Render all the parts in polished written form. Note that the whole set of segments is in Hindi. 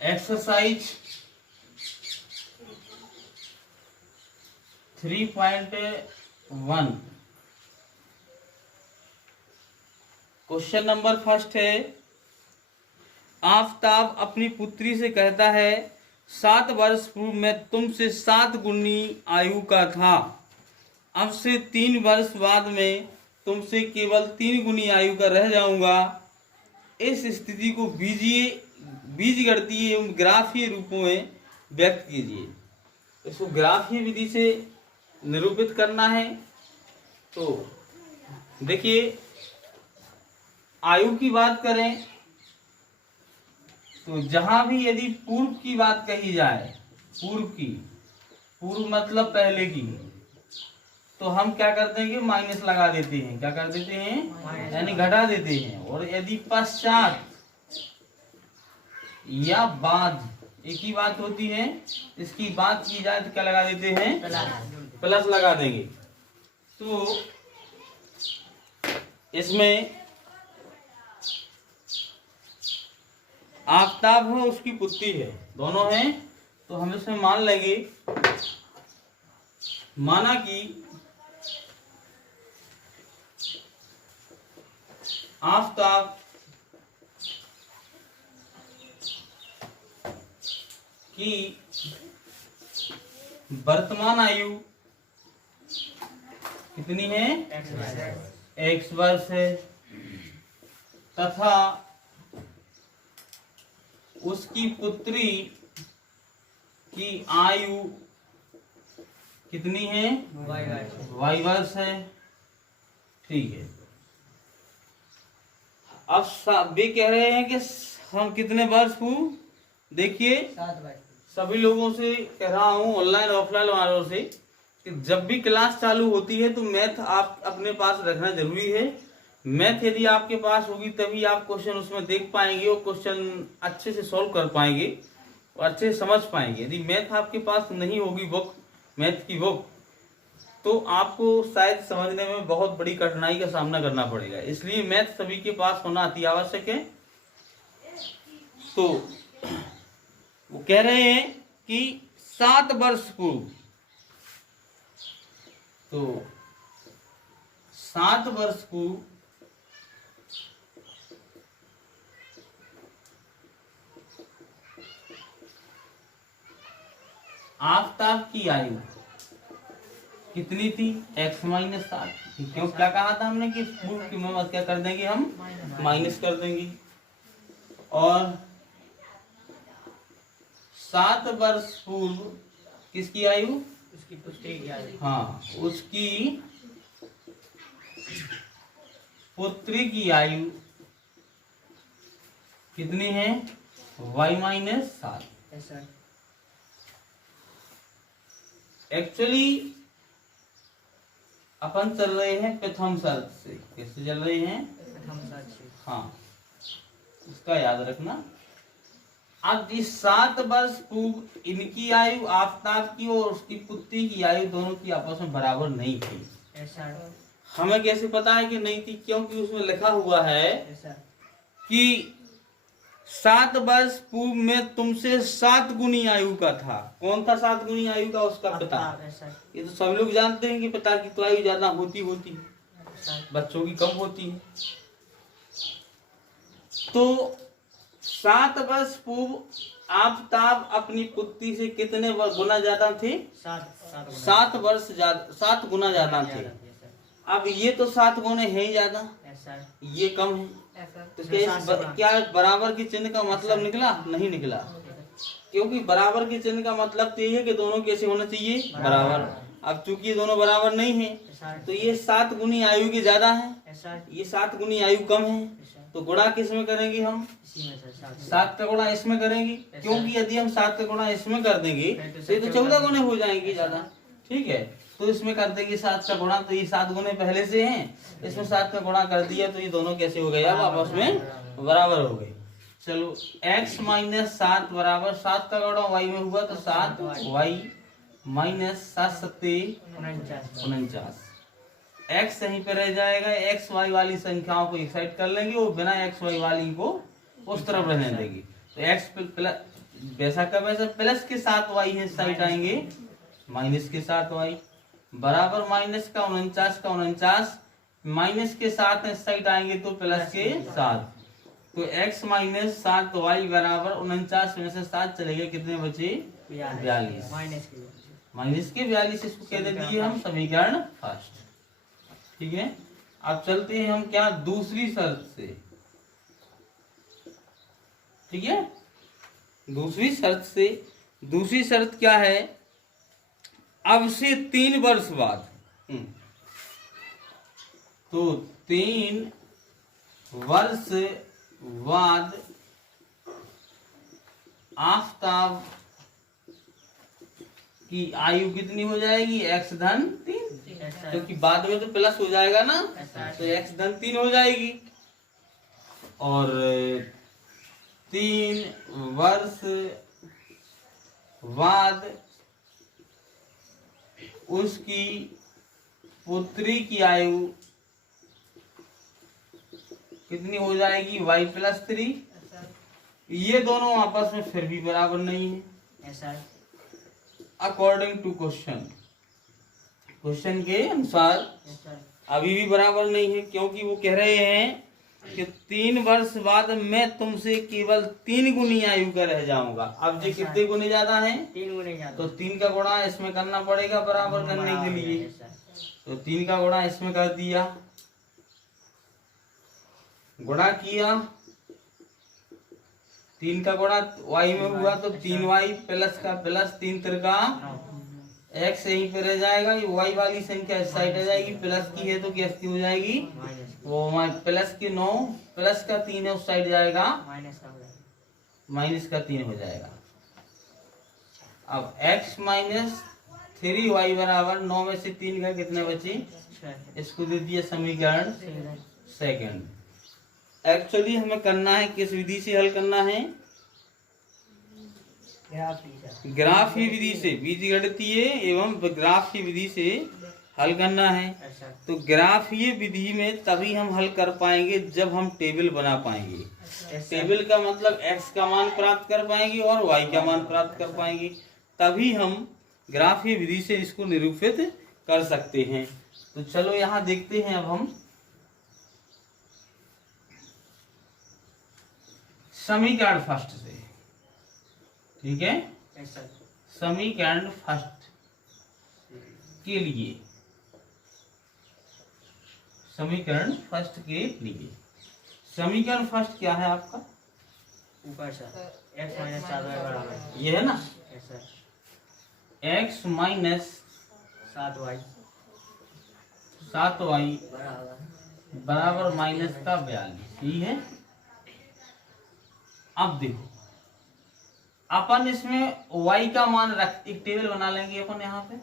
एक्सरसाइज 3.1 क्वेश्चन नंबर फर्स्ट है। आफताब अपनी पुत्री से कहता है 7 वर्ष पूर्व मैं तुमसे 7 गुनी आयु का था, अब से 3 वर्ष बाद में तुमसे केवल 3 गुनी आयु का रह जाऊंगा। इस स्थिति को बीजगणितीय एवं ग्राफीय रूपों में व्यक्त कीजिए। इसको ग्राफीय विधि से निरूपित करना है। तो देखिए, आयु की बात करें तो जहां भी यदि पूर्व की बात कही जाए, पूर्व मतलब पहले की, तो हम क्या करते हैं कि माइनस लगा देते हैं। क्या कर देते हैं? यानी घटा देते हैं। और यदि पश्चात या बाद एक ही बात होती है, इसकी बात की जाए तो क्या लगा देते हैं? प्लस लगा देंगे। तो इसमें आफताब है, उसकी पुत्री है, दोनों हैं। तो हम इसमें मान लेंगे, माना कि आफताब की वर्तमान आयु कितनी है? x वर्ष है, तथा उसकी पुत्री की आयु कितनी है? y वर्ष है। ठीक है। अब वे कह रहे हैं कि हम कितने वर्ष पूर्व, देखिए सभी लोगों से कह रहा हूं, ऑनलाइन ऑफलाइन वालों से, कि जब भी क्लास चालू होती है तो मैथ आप अपने पास रखना जरूरी है। मैथ यदि आपके पास होगी तभी आप क्वेश्चन उसमें देख पाएंगे और क्वेश्चन अच्छे से सॉल्व कर पाएंगे और अच्छे से समझ पाएंगे। यदि मैथ आपके पास नहीं होगी, बुक, मैथ की बुक, तो आपको शायद समझने में बहुत बड़ी कठिनाई का सामना करना पड़ेगा। इसलिए मैथ सभी के पास होना अति आवश्यक है। तो वो कह रहे हैं कि 7 वर्ष पूर्व, तो 7 वर्ष पूर्व आफताब की आयु कितनी थी? x minus 7। क्यों, क्या कहा था हमने कि पूर्व की में क्या कर देंगे, हम माइनस कर देंगे। और 7 वर्ष पूर्व किसकी आयु? उसकी पुत्री की आयु। हाँ, उसकी पुत्री की आयु कितनी है? y minus 7। एक्चुअली अपन चल रहे हैं प्रथम शर्त से। कैसे चल रहे हैं? प्रथम शर्त से। हाँ, उसका याद रखना। अब इस 7 वर्ष पूर्व इनकी आयु, आफताब की और उसकी पुत्री की आयु, दोनों की आपस में बराबर नहीं थी। ऐसा हमें कैसे पता है कि नहीं थी? क्योंकि उसमें लिखा हुआ है कि 7 वर्ष पूर्व में तुमसे 7 गुनी आयु का था। कौन था 7 गुनी आयु का? उसका पिता। ये तो सब लोग जानते हैं कि पिता की तो आयु ज्यादा होती है, बच्चों की कम होती है। तो 7 वर्ष पूर्व आफताब अपनी पुत्री से कितने गुना ज्यादा थे? 7 गुना ज्यादा थे। अब ये तो 7 गुने है ही ज्यादा, ये कम है। तो क्या बराबर के चिन्ह का मतलब निकला? नहीं निकला, क्योंकि बराबर के चिन्ह का मतलब तो ये है कि दोनों कैसे होना चाहिए? बराबर। अब चूंकि दोनों बराबर नहीं है तो ये 7 गुनी आयु के ज्यादा है, ये 7 गुनी आयु कम है। तो गुणा किस में करेंगे? हम 7 का गुणा इसमें करेंगे, क्योंकि यदि हम 7 का गुणा इसमें कर देंगे तो ये तो 14 गुने हो जाएंगे ज्यादा। ठीक है, तो इसमें कर देंगे 7 का गुणा, तो ये 7 गुने पहले से हैं, इसमें 7 का गुणा कर दिया तो ये दोनों कैसे हो गए? अब आपस में बराबर हो गए। चलो, x माइनस 7 बराबर 7 का गुणा y में हुआ तो 7 y माइनस 7 सत्ते 49। x यहीं पे रह जाएगा। x y वाली संख्याओं को एक साइड कर लेंगे और बिना x y वाली को उस तरफ रहने देंगे। तो x वैसा का वैसा प्लस के साथ वाई है साइड आएंगे माइनस के साथ वाई बराबर माइनस का 49 माइनस के साथ साइड आएंगे तो प्लस के साथ, तो x माइनस 7y बराबर 49 में से 7 चले गए, कितने बचे 42, माइनस के 42, इसको कह देते हैं हम समीकरण फर्स्ट। ठीक है, अब चलते हैं हम क्या दूसरी शर्त से। ठीक है, दूसरी शर्त क्या है, अब से 3 वर्ष बाद, तो 3 वर्ष बाद आफताब की आयु कितनी हो जाएगी, x धन 3, क्योंकि बाद में तो प्लस हो जाएगा ना, तो x धन 3 हो जाएगी। और 3 वर्ष बाद उसकी पुत्री की आयु कितनी हो जाएगी, y प्लस 3। ये दोनों आपस में फिर भी बराबर नहीं है अकॉर्डिंग टू क्वेश्चन के अनुसार अभी भी बराबर नहीं है, क्योंकि वो कह रहे हैं कि 3 वर्ष बाद मैं तुमसे केवल 3 गुनी आयु का रह जाऊंगा। अब जो कितने गुने ज्यादा है, 3 गुने ज्यादा, तो 3 का गुणा इसमें करना पड़ेगा बराबर करने के लिए, तो 3 का गुणा इसमें कर दिया, गुणा किया, 3 का गुणा y में हुआ तो 3y प्लस का प्लस 3 तिरका x यहीं पे रह जाएगा, ये y वाली संख्या इस साइड आ जाएगी, प्लस की है तो कैसी हो जाएगी, वो प्लस की 9 प्लस का 3 है उस साइड जाएगा, माइनस का 3 हो जाएगा। अब x माइनस 3y बराबर 9 में से 3 का कितने बचे, इसको दे दिया समीकरण सेकंड। एक्चुअली हमें करना है किस विधि से हल करना है, ग्राफीय विधि से, बीजगणितीय एवं ग्राफीय विधि से हल करना है। तो ग्राफीय विधि में तभी हम हल कर पाएंगे जब हम टेबल बना पाएंगे, टेबल का मतलब x का मान प्राप्त कर पाएंगे और y का मान प्राप्त कर पाएंगे, तभी हम ग्राफीय विधि से इसको निरूपित कर सकते हैं। तो चलो यहाँ देखते हैं अब हम समीकरण फर्स्ट से। ठीक है, समीकरण फर्स्ट के लिए, समीकरण फर्स्ट के लिए, समीकरण फर्स्ट क्या है आपका, ऊपर से x माइनस 7y बराबर ये है ना, x माइनस 7y बराबर माइनस का 42, यही है। अब देखो अपन इसमें y का मान रख एक टेबल बना लेंगे अपन यहाँ पे,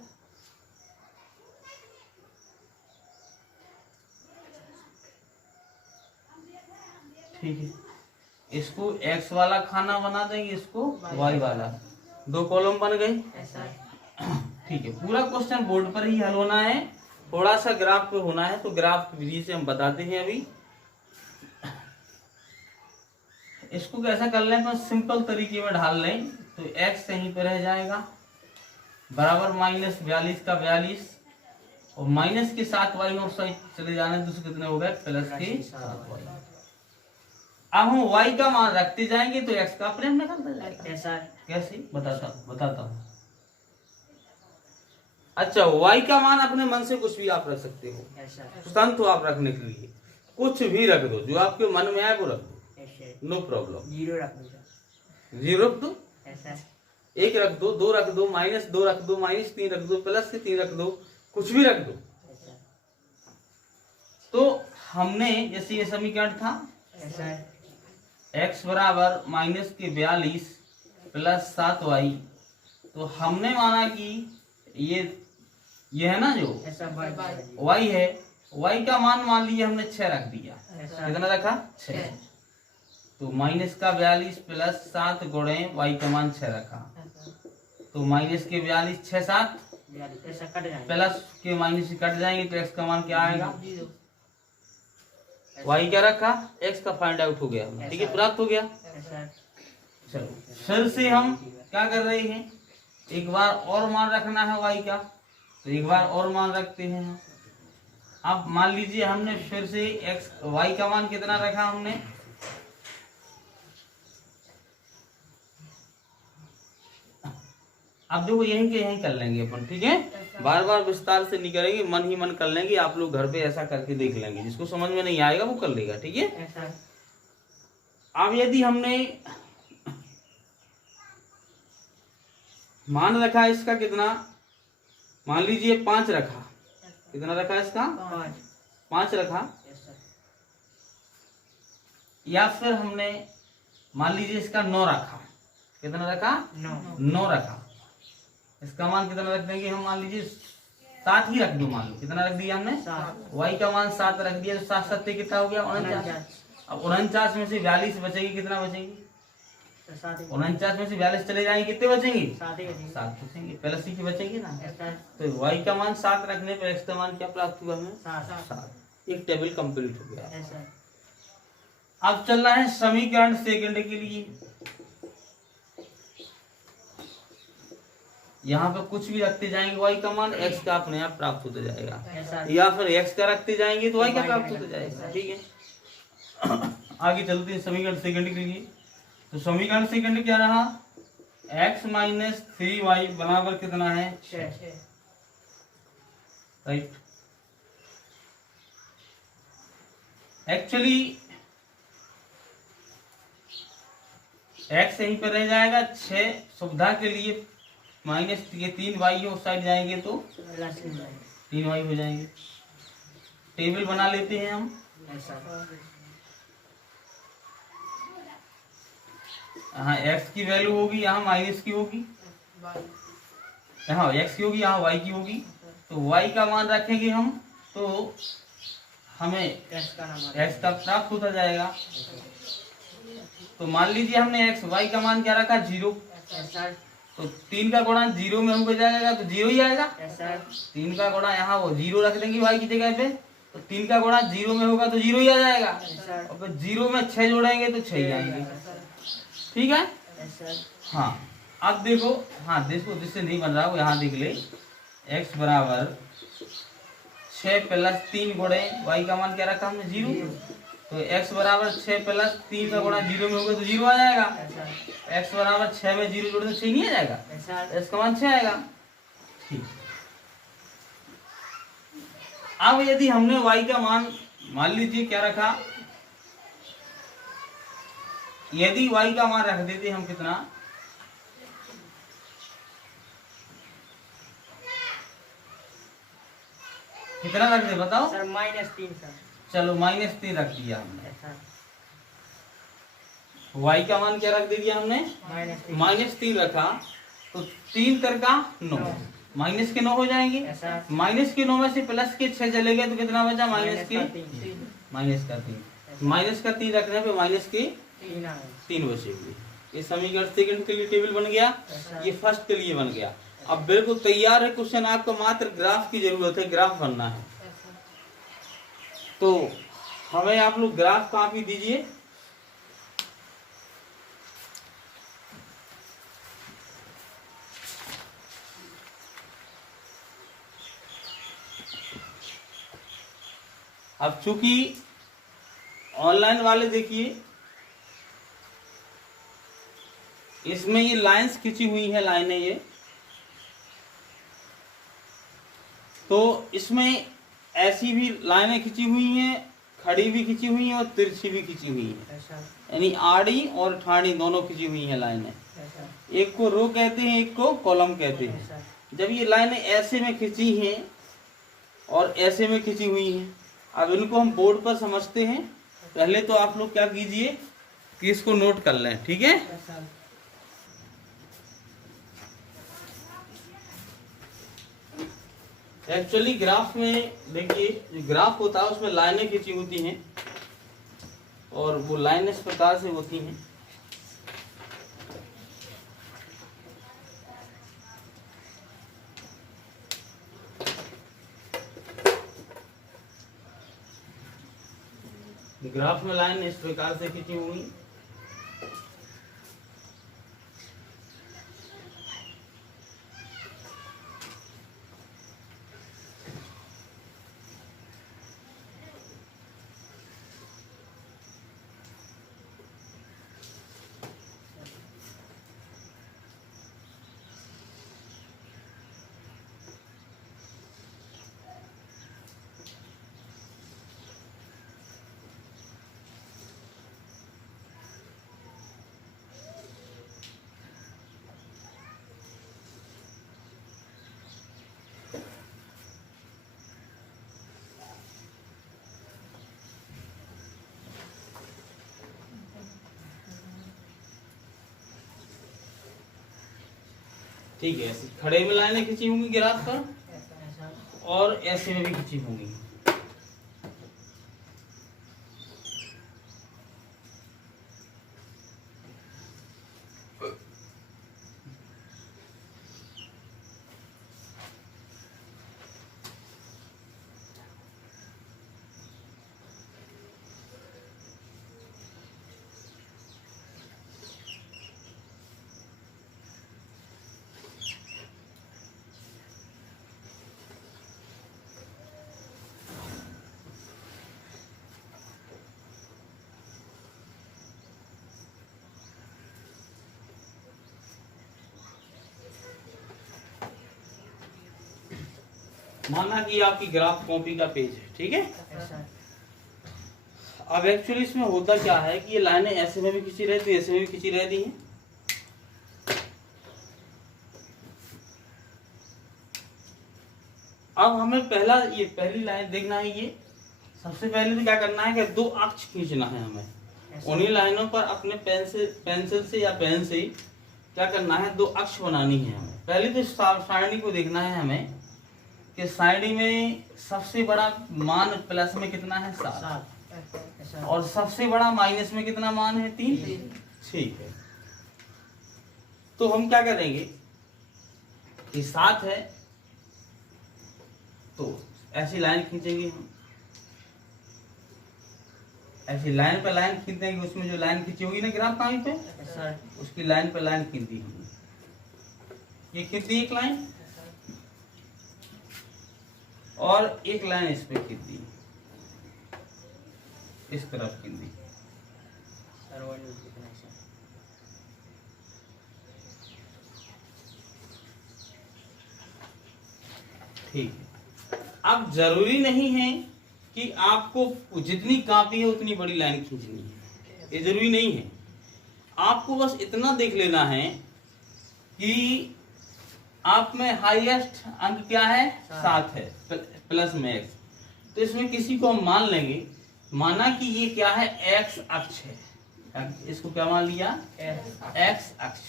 ठीक है, इसको x वाला खाना बना देंगे, इसको y वाला, 2 कॉलम बन गए। ठीक है, पूरा क्वेश्चन बोर्ड पर ही हल होना है, थोड़ा सा ग्राफ पे होना है, तो ग्राफ की विधि से हम बताते हैं। अभी इसको कैसा कर लें, तो सिंपल तरीके में ढाल लें, तो x यहीं पे रह जाएगा बराबर माइनस 42 का 42, और माइनस के साथ y और साइड चले जाने, दूसरे कितने हो गए प्लस के 7y। अब हम y का मान रखते जाएंगे तो x का प्रेम निकलता जाएगा। कैसे बताता हूँ। अच्छा, y का मान अपने मन से कुछ भी आप रख सकते हो, स्वतंत्र हो आप रखने के लिए, कुछ भी रख दो, जो आपके मन में आए वो रख दो, नो प्रॉब्लम। 0 रख दो, 0 रख दो, 1 रख दो, 2 रख दो, -2 रख दो, -3 रख दो, प्लस के 3 रख दो, कुछ भी रख दो। तो हमने जैसे ये समीकरण था x बराबर माइनस के 42 प्लस 7y, तो हमने माना कि ये है ना जो y है, y का मान लिया हमने 6 रख दिया, कितना रखा 6, तो माइनस का 42 प्लस 7 गुणे y का मान 6 रखा, तो माइनस के 42 6 7 प्लस के माइनस कट जाएंगे, तो x का मान क्या आएगा, y क्या रखा, x का फाइंड आउट हो गया, ठीक है, प्राप्त हो गया। चलो फिर से हम क्या कर रहे हैं, एक बार और मान रखना है y का, तो एक बार और मान रखते हैं हम। अब मान लीजिए हमने फिर से y का मान कितना रखा हमने, अब देखो यहीं के यहीं कर लेंगे अपन, ठीक है, बार बार विस्तार से नहीं करेंगे, मन ही मन कर लेंगे। आप लोग घर पे ऐसा करके देख लेंगे, जिसको समझ में नहीं आएगा वो कर लेगा, ठीक है। अब यदि हमने मान रखा इसका कितना, मान लीजिए 5 रखा, कितना रखा इसका 5 रखा, या फिर हमने मान लीजिए इसका 9 रखा, कितना रखा 9 रखा, इसका मान कितना रख देंगे हम, मान लीजिए 7 ही रख दो, मान लो कितना रख दिया हमने, y का मान 7 रख दिया, तो 7 7 कितना हो गया 49। अब 49 में से 42 बचेगी, कितना बचेगी 49 में से 42 चले जाएंगे, कितने बचेंगे 7 बचेंगे, प्लस ही बचेंगे ना। तो y का मान 7 रखने पर x का मान क्या प्राप्त हुआ हमें 7। एक टेबल कंप्लीट हो गया। अब चल रहा है समीकरण सेकंड के लिए, यहाँ पे कुछ भी रखते जाएंगे y का मान x का अपने आप प्राप्त होता जाएगा, या फिर x का रखते जाएंगे तो y का प्राप्त होता जाएगा, ठीक है। आगे चलते हैं समीकरण सेकंड के लिए। तो समीकरण सेकंड क्या रहा, x माइनस 3y बराबर कितना है 6, राइट। एक्चुअली x यहीं पर रह जाएगा, 6 सुविधा के लिए माइनस के 3y उस साइड जाएंगे तो 3y हो जाएंगे। टेबल बना लेते हैं हम, यहाँ x की वैल्यू होगी, यहाँ माइनस की होगी, यहाँ x की होगी, यहाँ y की होगी। तो y का मान रखेंगे हम, तो हमें x का प्राप्त होता जाएगा। तो मान लीजिए हमने y का मान क्या रखा 0, तो 3 का गुणा 0 में हो जाएगा तो 0 ही आएगा। 3 का गुणा यहाँ वो 0 रख देंगे y की जगह पे, तो 3 का गुणा 0 में होगा तो 0 ही आ जाएगा, और फिर 0 में 6 जोड़ेंगे तो 6 ही आएंगे, ठीक है। हाँ अब देखो, हाँ देखो जिससे नहीं बन रहा वो यहाँ देख ले, x बराबर 6 प्लस 3 गुणे y का मान क्या रखा हमने 0, तो x बराबर 6 प्लस 3 का गुणा 0 में होगा तो 0 आ जाएगा। x बराबर 6 में 0 जोड़े तो 6 नहीं आ जाएगा, x का मान 6 आएगा, ठीक। अब यदि हमने y का मान लीजिए क्या रखा, यदि y का मान रख देते हम कितना, कितना रख दे बताओ सर, -3 सर। चलो -3 रख दिया हमने। y का मान क्या रख दिया हमने -3 रखा, तो 3 3 का 9, माइनस के 9 हो जाएंगे, माइनस के 9 में से प्लस के 6 चले गए तो कितना बचा माइनस का 3, माइनस का 3 रखने पे माइनस के 3 बचेंगे। ये समीकरण सेकंड के लिए टेबल बन गया, ये फर्स्ट के लिए बन गया। अब बिल्कुल तैयार है क्वेश्चन, आपको मात्र ग्राफ की जरूरत है, ग्राफ बनना है। तो हमें आप लोग ग्राफ कॉपी दीजिए, अब चूंकि ऑनलाइन वाले देखिए इसमें ये लाइंस खींची हुई है, लाइनें ये, तो इसमें ऐसी भी लाइनें खींची हुई हैं, खड़ी भी खींची हुई हैं और तिरछी भी खींची हुई है, यानी आड़ी और ठाड़ी दोनों खींची हुई हैं लाइनें। एक को रो कहते हैं, एक को कॉलम कहते हैं। जब ये लाइनें ऐसे में खींची हैं और ऐसे में खींची हुई हैं, अब इनको हम बोर्ड पर समझते हैं। पहले तो आप लोग क्या कीजिए कि इसको नोट कर लें, ठीक है। एक्चुअली ग्राफ में देखिए, जो ग्राफ होता है उसमें लाइनें खींची होती हैं और वो लाइनें इस प्रकार से होती हैं। ग्राफ में लाइन इस प्रकार से खींची हुई, ठीक है, ऐसे खड़े में लाइनें खींची होंगी ग्राफ पर और ऐसे में भी खींची होंगी। माना कि आपकी ग्राफ कॉपी का पेज है, ठीक है। अब एक्चुअली इसमें होता क्या है कि ये लाइनें ऐसे में भी खींची रहती है, ऐसे में भी खींची रहती हैं। अब हमें पहली लाइन देखना है। ये सबसे पहले तो क्या करना है कि 2 अक्ष खींचना है हमें। उन्हीं लाइनों पर अपने पेंसिल से या पेन से क्या करना है, 2 अक्ष बनानी है हमें। पहले तो सारणी को देखना है हमें कि सारणी में सबसे बड़ा मान प्लस में कितना है, 7, और सबसे बड़ा माइनस में कितना मान है, 3। ठीक है, तो हम क्या करेंगे कि 7 है तो ऐसी लाइन खींचेंगे हम, ऐसी लाइन पे लाइन खींच देंगे। उसमें जो लाइन खींची होगी ना ग्राफ कहीं पे, उसकी लाइन पे लाइन खींच दी हमने। ये खींच दी एक लाइन और एक लाइन इस पे खींच दी, इस तरफ खींच दी। ठीक है, अब जरूरी नहीं है कि आपको जितनी कापी है उतनी बड़ी लाइन खींचनी है, ये जरूरी नहीं है। आपको बस इतना देख लेना है कि आप में हाईएस्ट अंक क्या है, 7 है प्लस में x। तो इसमें किसी को हम मान लेंगे, माना कि ये क्या है, x अक्ष है। इसको क्या मान लिया, x अक्ष।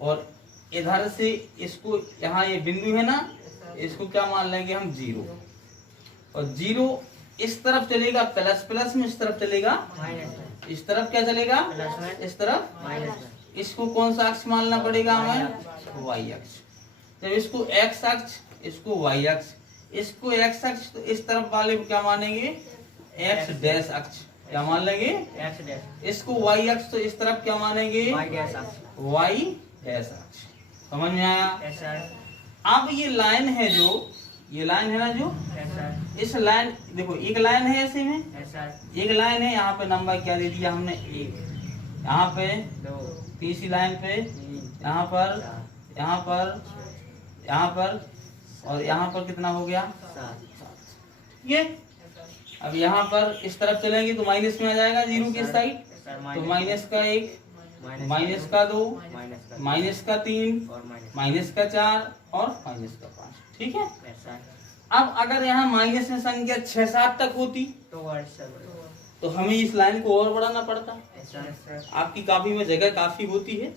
और इधर से इसको, यहाँ ये बिंदु है ना, इसको क्या मान लेंगे हम, 0। और 0 इस तरफ चलेगा प्लस प्लस में, इस तरफ चलेगा माइनस। इस तरफ क्या चलेगा, इस तरफ माइनस। इसको कौन सा अक्ष मानना पड़ेगा हमें, y अक्ष। जब इसको x अक्ष, इसको y अक्ष, इसको x अक्ष, तो इस तरफ वाले को क्या मानेंगे, x डैश अक्ष। क्या मान लेंगे, x डैश। इसको y अक्ष, तो इस तरफ क्या मानेंगे, y डैश अक्ष। समझ में आया। अब ये लाइन है जो, ये लाइन है ना जो, इस लाइन देखो, एक लाइन है ऐसे में, एक लाइन है। यहाँ पे नंबर क्या दे दिया हमने, 1। यहाँ पे 2, तीसरी लाइन पे, यहाँ पर, यहाँ पर, यहाँ पर, और यहाँ पर कितना हो गया, 7। ये अब यहाँ पर इस तरफ चलेंगे तो माइनस में आ जाएगा 0 की साइड। तो -1, -2, -3, -4 और -5। ठीक है। अब अगर यहाँ माइनस में संख्या 6-7 तक होती तो हमें इस लाइन को और बढ़ाना पड़ता। आपकी कॉपी में जगह काफी होती है,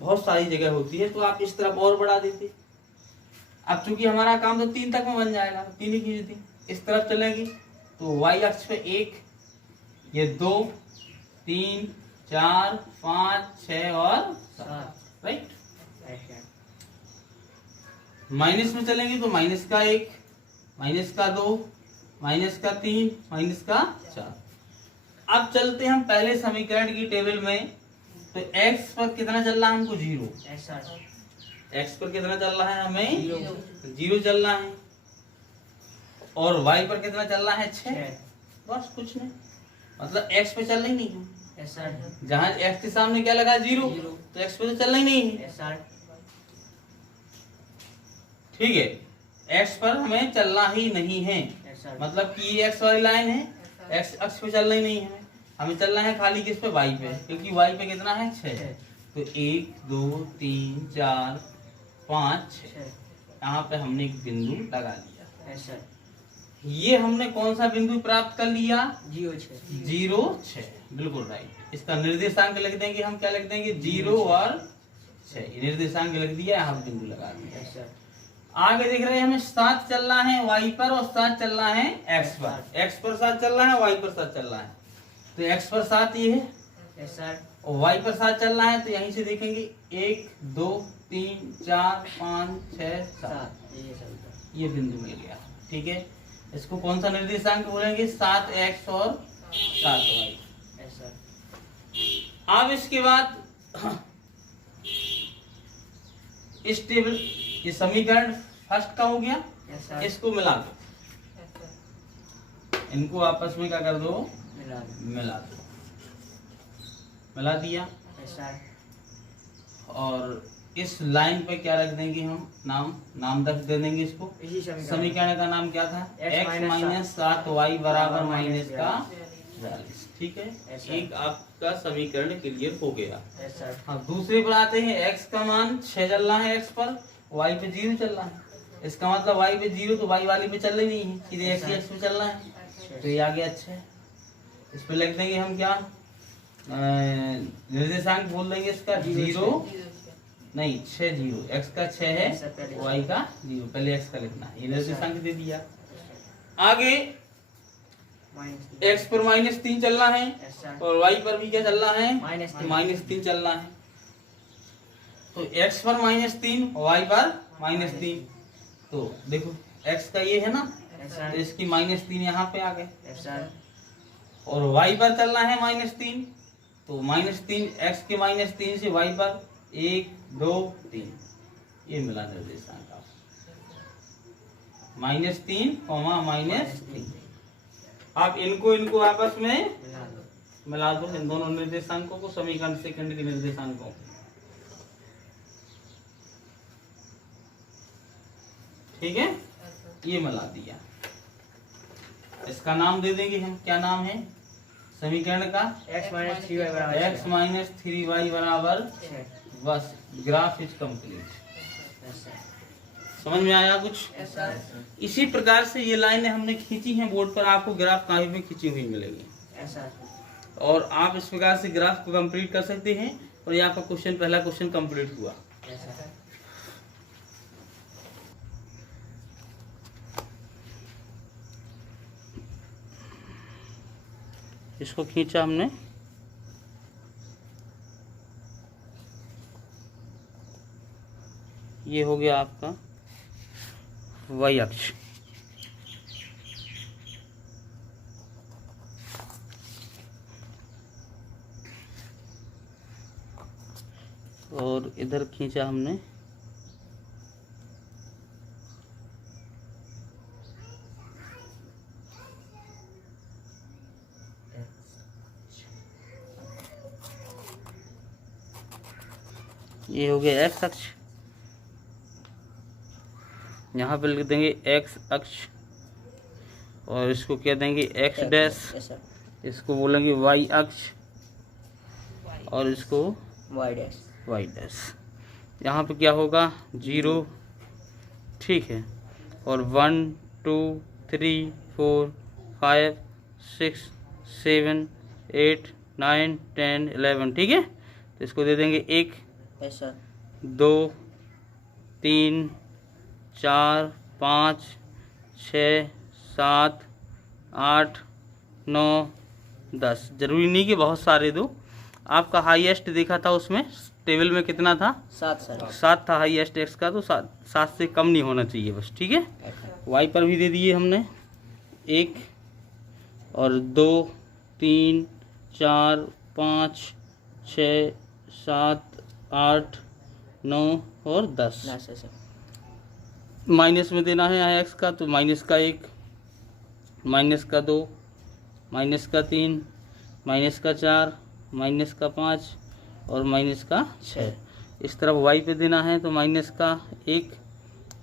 बहुत सारी जगह होती है, तो आप इस तरफ और बढ़ा देते। अब चूंकि हमारा काम तो 3 तक में बन जाएगा, 3 ही खींच दी। इस तरफ चलेगी तो y अक्ष पे 1, ये 2, 3, 4, 5, 6 और 7, राइट। माइनस में चलेंगे तो माइनस का 1, माइनस का 2, माइनस का 3, माइनस का 4। अब चलते हम पहले समीकरण की टेबल में। तो x पर कितना चल रहा है हमको, 0। x पर कितना चल रहा है हमें, 0 चल रहा है। और y पर कितना चल रहा है, 6। बस कुछ नहीं, मतलब x पे चल नहीं है। जहाँ x के सामने क्या लगा, 0, तो x पे तो चलना ही नहीं है। ठीक है, x पर हमें चलना ही नहीं है, मतलब कि ये x वाली लाइन है, x अक्ष पे चलना ही नहीं है। हमें चलना है खाली किस पे, y पे, क्योंकि y पे कितना है, 6। तो 1, 2, 3, 4, 5, 6। यहाँ पे हमने एक बिंदु लगा लिया। ये हमने कौन सा बिंदु प्राप्त कर लिया, 0, 6। बिल्कुल राइट। इसका निर्देशांक लिख देंगे हम, क्या लिख देंगे, 0 और 6। ये निर्देशांक लिख दिया, यहाँ पर बिंदु लगा दिया। आगे देख रहे हैं हमें 7 चल रहा है y पर और 7 चल रहा है x पर। x पर 7 चल रहा है, y पर 7 चल रहा है। तो x पर 7 ये है और y पर 7 चल रहा है, तो यहीं से देखेंगे 1 2 3 4 5 6 7 ये बिंदु मिल गया। ठीक है, इसको कौन सा निर्देशांक बोलेंगे? 7x और 7y। अब इसके बाद इस टेबल, ये समीकरण फर्स्ट का हो गया। इसको मिला दो, इनको आपस में क्या कर दो? मिला दो। मिला दिया और इस लाइन पे क्या रख देंगे हम? नाम रख दे देंगे इसको। समीकरण का नाम क्या था? x माइनस 7y बराबर माइनस का 42। ठीक है, एक आपका समीकरण क्लियर हो गया। हाँ, दूसरे पर आते हैं। x का मान 6 चल रहा है x पर, y पे 0 चल रहा है। इसका मतलब y पे 0 तो y वाली पे चल रही नहीं है, सीधे x पे चल रहा है। तो ये आ गया 6। इस पे लिख देंगे हम क्या? निर्देशांक बोल देंगे इसका 0 नहीं 6 0। x का 6 है, y का 0। पहले x का लिखना है, ये निर्देशांक दे दिया। आगे x पर -3 चल रहा है और y पर भी क्या चल रहा है? -3 चल रहा है। तो x पर -3, y पर -3। तो देखो x का ये है ना, तो इसकी -3 यहाँ पे आ गए और y पर चल रहा है -3। तो -3 x के -3 से y पर 1 2 3 ये मिला निर्देशांक आप -3, -3। आप इनको आपस में मिला दो, इन दोनों निर्देशांकों को, समीकरण सेकंड के निर्देशांकों। ठीक है, ये मिला दिया। इसका नाम दे देंगे हम, क्या नाम है समीकरण का? x माइनस 3y बराबर। बस, ग्राफ इज कंप्लीट। समझ में आया कुछ? इसी प्रकार से ये लाइनें हमने खींची हैं बोर्ड पर, आपको ग्राफ कहीं भी खींची हुई मिलेगी और आप इस प्रकार से ग्राफ को कंप्लीट कर सकते हैं। और ये आपका क्वेश्चन, पहला क्वेश्चन कंप्लीट हुआ। इसको खींचा हमने, ये हो गया आपका y अक्ष। और इधर खींचा हमने ये हो गया x अक्ष। यहाँ पे लिख देंगे x अक्ष और इसको क्या देंगे? x dash. इसको बोलेंगे y अक्ष और इसको y डैश। यहाँ पे क्या होगा? 0। ठीक है, और 1 2 3 4 5 6 7 8 9 10 11। ठीक है, तो इसको दे देंगे 1 2 3 4 5 6 7 8 9 10। जरूरी नहीं कि बहुत सारे दो। आपका हाईएस्ट देखा था उसमें टेबल में कितना था? 7 था हाईएस्ट एक्स का, तो 7 से कम नहीं होना चाहिए बस। ठीक है, वाई पर भी दे दिए हमने 1 और 2 3 4 5 6 7 8 9 और 10। माइनस में देना है एक्स का, तो माइनस का 1, माइनस का 2, माइनस का 3, माइनस का 4, माइनस का 5 और माइनस का 6। इस तरफ वाई पे देना है, तो माइनस का 1,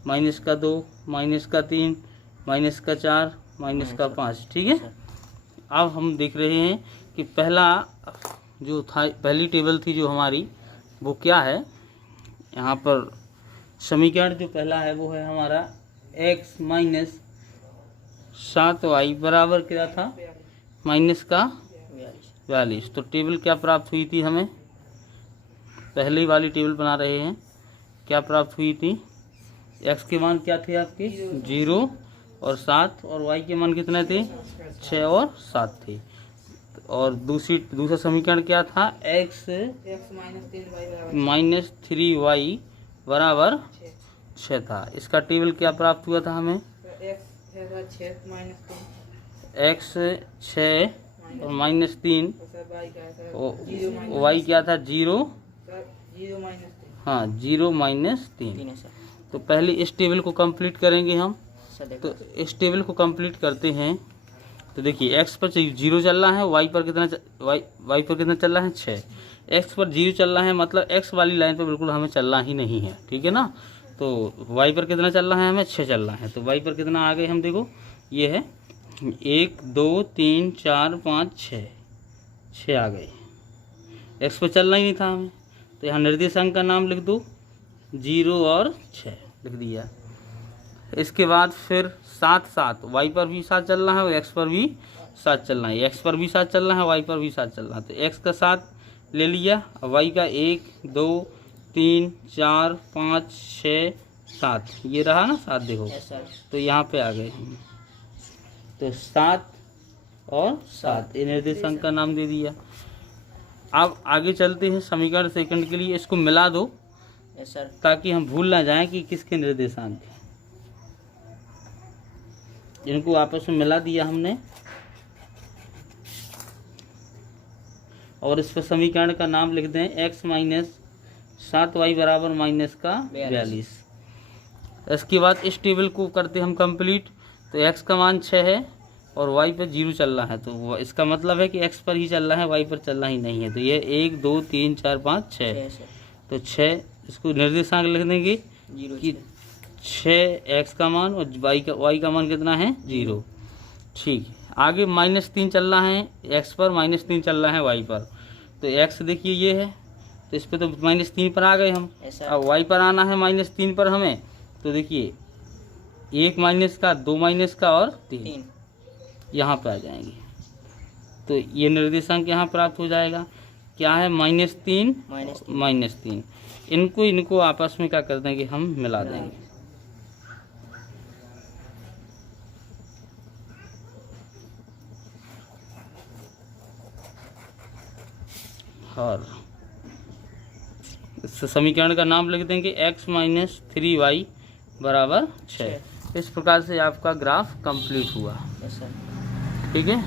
माइनस का 2, माइनस का 3, माइनस का 4, माइनस का 5। ठीक है, अब हम देख रहे हैं कि पहला जो था, पहली टेबल थी जो हमारी, वो क्या है। यहाँ पर समीकरण जो पहला है वो है हमारा x माइनस 7y बराबर क्या था? माइनस का 42। तो टेबल क्या प्राप्त हुई थी हमें? पहले वाली टेबल बना रहे हैं। क्या प्राप्त हुई थी? x के मान क्या थे आपके? 0 और 7, और y के मान कितने थे? 6 और 7 थे। और दूसरा समीकरण क्या था? x माइनस 3y बराबर 6 था। इसका टेबल क्या प्राप्त हुआ था हमें? x 6 और माइनस 3, y क्या था? 0, हाँ 0 माइनस 3। तो पहले इस टेबल को कंप्लीट करेंगे हम। तो इस टेबल को कंप्लीट करते हैं। तो देखिए x पर 0 चल रहा है, y पर कितना चल रहा है? 6। x पर 0 चल रहा है, मतलब x वाली लाइन पर बिल्कुल हमें चलना ही नहीं है, ठीक है ना। तो y पर कितना चल रहा है? हमें 6 चल रहा है। तो y पर कितना आ गए हम? देखो ये है 1 2 3 4 5 6 आ गए। x पर चलना ही नहीं था हमें, तो यहाँ निर्देशांक का नाम लिख दो, 0 और 6 लिख दिया। इसके बाद फिर 7 y पर भी 7 चल रहा है और x पर भी 7 चल रहा है। x पर भी 7 चल रहा है, y पर भी 7 चल रहा है। तो x का 7 ले लिया, y का 1 2 3 4 5 6 7, ये रहा ना 7, देखो। तो यहाँ पे आ गए हम। तो 7 और 7 ये निर्देशांक का नाम दे दिया। अब आगे चलते हैं समीकरण सेकंड के लिए। इसको मिला दो ताकि हम भूल ना जाएं कि किसके निर्देशांक हैं। इनको आपस में मिला दिया हमने, और इस पर समीकरण का नाम लिख दें x माइनस 7y बराबर माइनस का 42। इसके बाद इस टेबल को करते हम कंप्लीट। तो x का मान 6 है और y पर 0 चल रहा है, तो इसका मतलब है कि x पर ही चल रहा है, y पर चलना ही नहीं है। तो ये 1 2 3 4 5 6, तो 6 इसको निर्देशांक लिख देंगे कि 6x का मान और y का मान कितना है? 0। ठीक है, आगे -3 चल रहा है x पर, -3 चल रहा है y पर। तो x देखिए ये है, तो इस पर तो -3 पर आ गए हम। अब y पर आना है -3 पर हमें। तो देखिए 1 माइनस का, 2 माइनस का और 3 यहाँ पर आ जाएंगे। तो ये निर्देशांक यहाँ प्राप्त हो जाएगा। क्या है? -3 इनको आपस में क्या कर देंगे? हम मिला देंगे। और इस समीकरण का नाम लिख देंगे x माइनस 3y बराबर 6। इस प्रकार से आपका ग्राफ कंप्लीट हुआ। ठीक है।